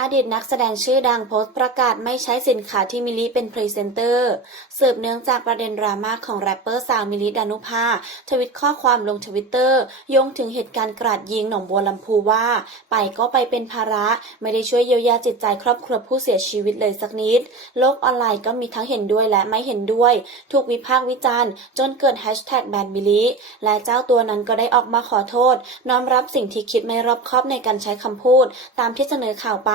อดีตนักแสดงชื่อดังโพสต์ประกาศไม่ใช้สินค้าที่มิลิเป็นพรีเซนเตอร์สืบเนื่องจากประเด็นดราม่าของแรปเปอร์สาวมิลิดานุภาทวิตข้อความลงทวิตเตอร์ยงถึงเหตุการณ์กราดยิงหนองบัวลำพูว่า ไปก็ไปเป็นภาระ ไม่ได้ช่วยเยียวยาจิตใจครอบครัวผู้เสียชีวิตเลยสักนิด โลกออนไลน์ก็มีทั้งเห็นด้วยและไม่เห็นด้วย ถูกวิพากษ์วิจารณ์ จนเกิดแฮชแท็กแบนมิลิและเจ้าตัวนั้นก็ได้ออกมาขอโทษ น้อมรับสิ่งที่คิดไม่รอบคอบในการใช้คำพูด ตามที่เสนอข่าวไป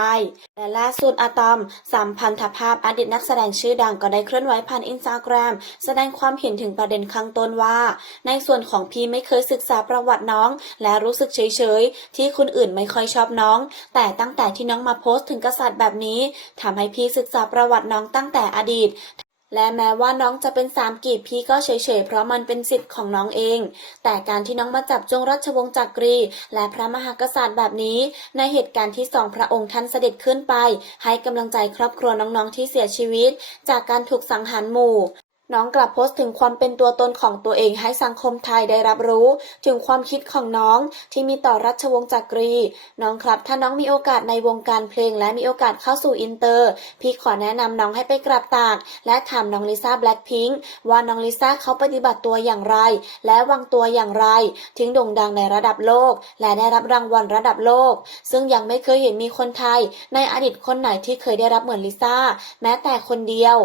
และล่าสุดอะตอมสามพันธภาพอดีตนักแสดงชื่อดังก็ได้เคลื่อนไหวผ่านอินสตาแกรมแสดงความเห็นถึงประเด็นข้างต้นว่า ในส่วนของพี่ไม่เคยศึกษาประวัติน้อง และรู้สึกเฉยๆ ที่คนอื่นไม่ค่อยชอบน้อง แต่ตั้งแต่ที่น้องมาโพสต์ถึงกษัตริย์แบบนี้ทำให้พี่ศึกษาประวัติน้องตั้งแต่อดีต และแม้ว่าน้องจะเป็นสามกีบพี่ก็เฉยๆ เพราะมันเป็นสิทธิ์ของน้องเอง แต่การที่น้องมาจับจงราชวงศ์จักรี และพระมหากษัตริย์แบบนี้ ในเหตุการณ์ที่สองพระองค์ท่านเสด็จขึ้นไป ให้กำลังใจครอบครัวน้องๆที่เสียชีวิต จากการถูกสังหารหมู่ น้องกลับโพสต์ถึงความเป็นตัวตนของตัวเองให้สังคมไทยได้รับรู้ ถึงความคิดของน้องที่มีต่อราชวงศ์จักรี น้องครับถ้าน้องมีโอกาสในวงการเพลงและมีโอกาสเข้าสู่อินเตอร์ พี่ขอแนะนำน้องให้ไปกราบตาก และถามน้องลิซ่าแบล็คพิงค์ว่าน้องลิซ่าเขาปฏิบัติตัวอย่างไร และวางตัวอย่างไร ถึงโด่งดังในระดับโลก และได้รับรางวัลระดับโลก ซึ่งยังไม่เคยเห็นมีคนไทย ในอดีตคนไหนที่เคยได้รับเหมือนลิซ่าแม้แต่คนเดียว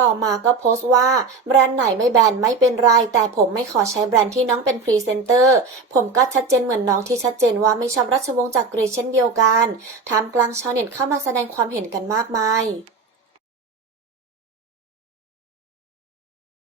ต่อมาก็โพสต์ว่าแบรนด์ไหนไม่แบนไม่เป็นไร แต่ผมไม่ขอใช้แบรนด์ที่น้องเป็นพรีเซนเตอร์ ผมก็ชัดเจนเหมือนน้องที่ชัดเจนว่าไม่ชอบราชวงศ์จักกรีเช่นเดียวกัน ทามกลางชาวเน็ตเข้ามาแสดงความเห็นกันมากมาย